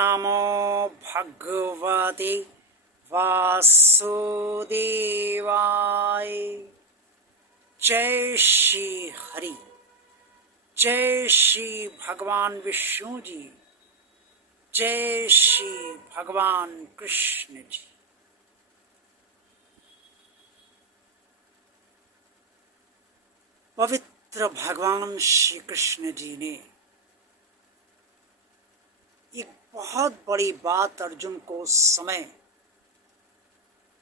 नमो भगवते वासुदेवाय। जय श्री हरि, जय श्री भगवान विष्णु जी, जय श्री भगवान कृष्ण जी। पवित्र भगवान श्री कृष्ण जी ने एक बहुत बड़ी बात अर्जुन को उस समय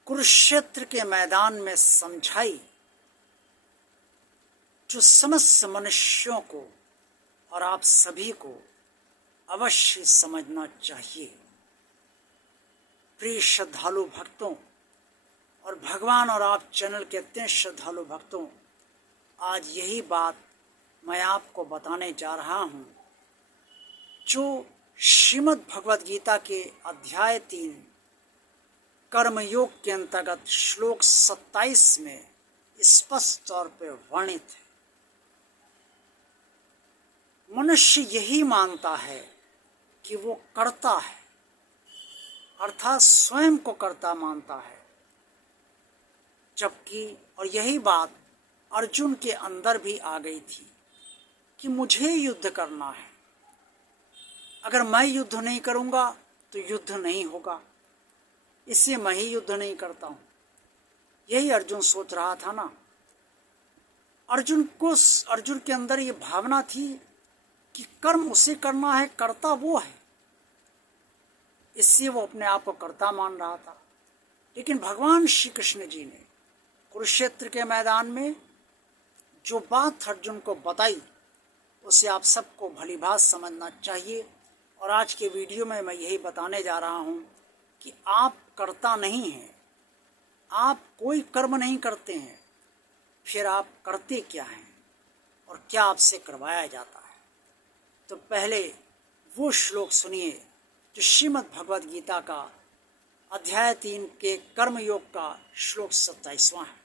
कुरुक्षेत्र के मैदान में समझाई, जो समस्त मनुष्यों को और आप सभी को अवश्य समझना चाहिए। प्रिय श्रद्धालु भक्तों और भगवान और आप चैनल के अत्यंत श्रद्धालु भक्तों, आज यही बात मैं आपको बताने जा रहा हूँ, जो श्रीमद् भगवद गीता के अध्याय 3 कर्मयोग के अंतर्गत श्लोक 27 में स्पष्ट तौर पर वर्णित है। मनुष्य यही मानता है कि वो कर्ता है, अर्थात स्वयं को कर्ता मानता है, जबकि और यही बात अर्जुन के अंदर भी आ गई थी कि मुझे युद्ध करना है, अगर मैं युद्ध नहीं करूंगा तो युद्ध नहीं होगा, इससे मैं ही युद्ध नहीं करता हूं। यही अर्जुन सोच रहा था ना। अर्जुन के अंदर ये भावना थी कि कर्म उसे करना है, कर्ता वो है, इससे वो अपने आप को कर्ता मान रहा था। लेकिन भगवान श्री कृष्ण जी ने कुरुक्षेत्र के मैदान में जो बात अर्जुन को बताई, उसे आप सबको भलीभांति समझना चाहिए। और आज के वीडियो में मैं यही बताने जा रहा हूं कि आप कर्ता नहीं हैं, आप कोई कर्म नहीं करते हैं, फिर आप करते क्या हैं और क्या आपसे करवाया जाता है। तो पहले वो श्लोक सुनिए जो श्रीमद् भगवद गीता का अध्याय 3 के कर्मयोग का श्लोक 27वां है।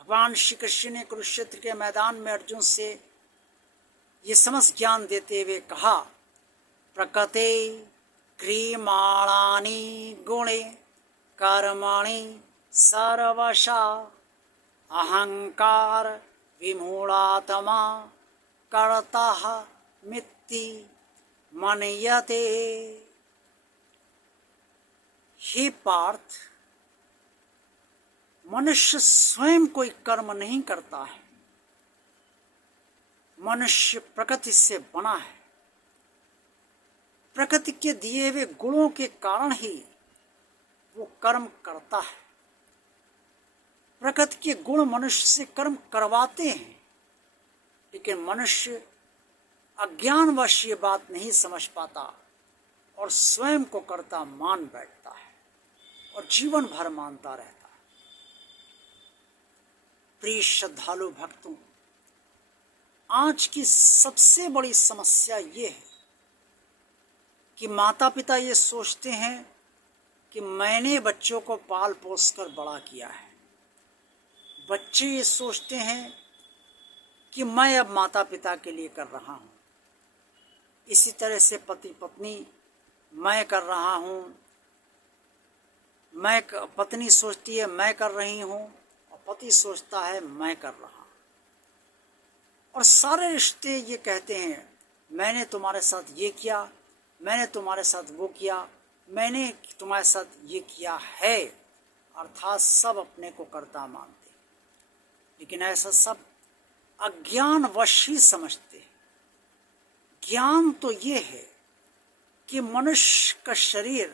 भगवान श्री कृष्ण ने कुरुक्षेत्र के मैदान में अर्जुन से ये समस्त ज्ञान देते हुए कहा, प्रकृते क्रियमाणानि गुणे कर्मणि सर्वशा अहंकार विमूढ़ात्मा कर्ता मित्ति मन्यते। हे पार्थ, मनुष्य स्वयं कोई कर्म नहीं करता है, मनुष्य प्रकृति से बना है। प्रकृति के दिए हुए गुणों के कारण ही वो कर्म करता है। प्रकृति के गुण मनुष्य से कर्म करवाते हैं, लेकिन मनुष्य अज्ञानवश ये बात नहीं समझ पाता और स्वयं को कर्ता मान बैठता है और जीवन भर मानता रहता है। प्रिय श्रद्धालु भक्तों, आज की सबसे बड़ी समस्या ये है कि माता पिता ये सोचते हैं कि मैंने बच्चों को पाल पोस कर बड़ा किया है। बच्चे ये सोचते हैं कि मैं अब माता पिता के लिए कर रहा हूँ। इसी तरह से पति पत्नी मैं कर रहा हूँ, पत्नी सोचती है मैं कर रही हूँ और पति सोचता है मैं कर रहा हूँ। और सारे रिश्ते ये कहते हैं मैंने तुम्हारे साथ ये किया, मैंने तुम्हारे साथ वो किया, मैंने तुम्हारे साथ ये किया है, अर्थात सब अपने को कर्ता मानते हैं। लेकिन ऐसा सब अज्ञानवश ही समझते हैं। ज्ञान तो ये है कि मनुष्य का शरीर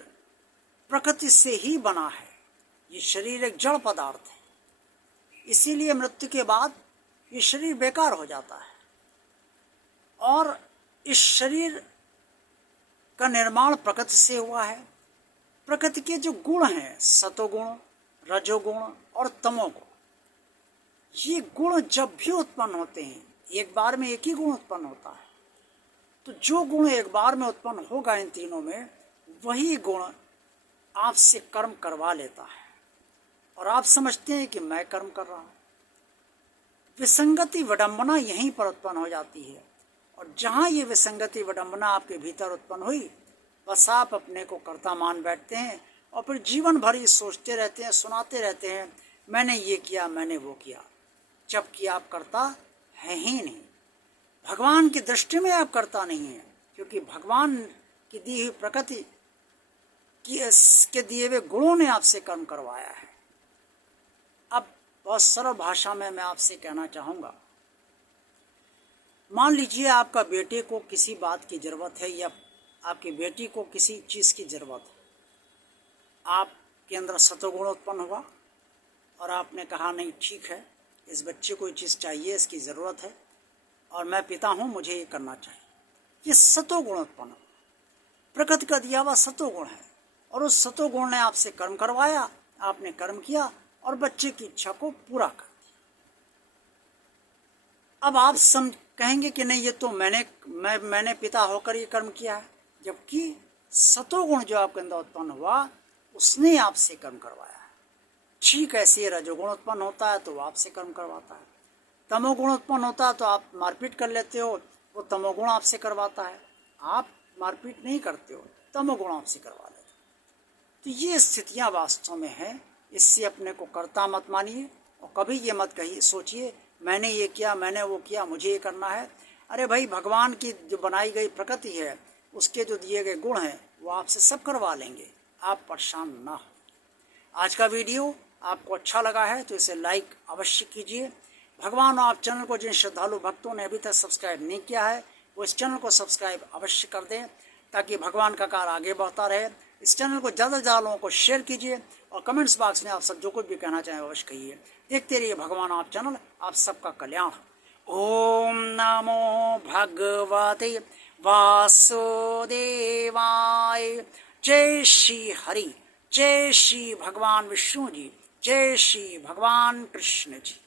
प्रकृति से ही बना है। ये शरीर एक जड़ पदार्थ है, इसीलिए मृत्यु के बाद ये शरीर बेकार हो जाता है। और इस शरीर का निर्माण प्रकृति से हुआ है। प्रकृति के जो गुण हैं, सतोगुण, रजोगुण और तमोगुण, ये गुण जब भी उत्पन्न होते हैं, एक बार में एक ही गुण उत्पन्न होता है, तो जो गुण एक बार में उत्पन्न होगा इन तीनों में, वही गुण आपसे कर्म करवा लेता है और आप समझते हैं कि मैं कर्म कर रहा हूँ। विसंगति विडंबना यहीं पर उत्पन्न हो जाती है। और जहाँ ये विसंगति विडंबना आपके भीतर उत्पन्न हुई, बस आप अपने को कर्ता मान बैठते हैं और फिर जीवन भर ये सोचते रहते हैं, सुनाते रहते हैं, मैंने ये किया, मैंने वो किया, जबकि आप कर्ता हैं ही नहीं। भगवान की दृष्टि में आप कर्ता नहीं हैं, क्योंकि भगवान की दी हुई प्रकृति के दिए हुए गुणों ने आपसे कर्म करवाया है। अब बहुत सरल भाषा में मैं आपसे कहना चाहूँगा, मान लीजिए आपका बेटे को किसी बात की ज़रूरत है या आपकी बेटी को किसी चीज़ की ज़रूरत है। आपके अंदर सतोगुण उत्पन्न हुआ और आपने कहा नहीं ठीक है, इस बच्चे को ये चीज़ चाहिए, इसकी ज़रूरत है और मैं पिता हूँ, मुझे ये करना चाहिए। ये सतोगुण उत्पन्न हुआ, प्रकृति का दिया हुआ सतोगुण है और उस सतोगुण ने आपसे कर्म करवाया, आपने कर्म किया और बच्चे की इच्छा को पूरा कर दिया। अब आप कहेंगे कि नहीं, ये तो मैंने पिता होकर ये कर्म किया है, जबकि सतोगुण जो आपके अंदर उत्पन्न हुआ उसने आपसे कर्म करवाया है। ठीक ऐसे ही रजोगुण उत्पन्न होता है तो वो आपसे कर्म करवाता है, तमोगुण उत्पन्न होता है तो आप मारपीट कर लेते हो, वो तमोगुण आपसे करवाता है। आप मारपीट नहीं करते हो, तमोगुण आपसे करवा लेते हो। तो ये स्थितियाँ वास्तव में हैं। इससे अपने को कर्ता मत मानिए और कभी ये मत कहिए, सोचिए मैंने ये किया, मैंने वो किया, मुझे ये करना है। अरे भाई, भगवान की जो बनाई गई प्रकृति है, उसके जो दिए गए गुण हैं, वो आपसे सब करवा लेंगे, आप परेशान ना हो। आज का वीडियो आपको अच्छा लगा है तो इसे लाइक अवश्य कीजिए। भगवान, आप चैनल को जिन श्रद्धालु भक्तों ने अभी तक सब्सक्राइब नहीं किया है वो इस चैनल को सब्सक्राइब अवश्य कर दें, ताकि भगवान का कार्य आगे बढ़ता रहे। इस चैनल को ज़्यादा से ज़्यादा लोगों को शेयर कीजिए और कमेंट्स बॉक्स में आप सब जो कुछ भी कहना चाहें अवश्य कहिए। देखते रहिए भगवान आप चैनल, आप सबका कल्याण। ओम नमो भगवते वासुदेवाय। जय श्री हरि, जय श्री भगवान विष्णु जी, जय श्री भगवान कृष्ण जी।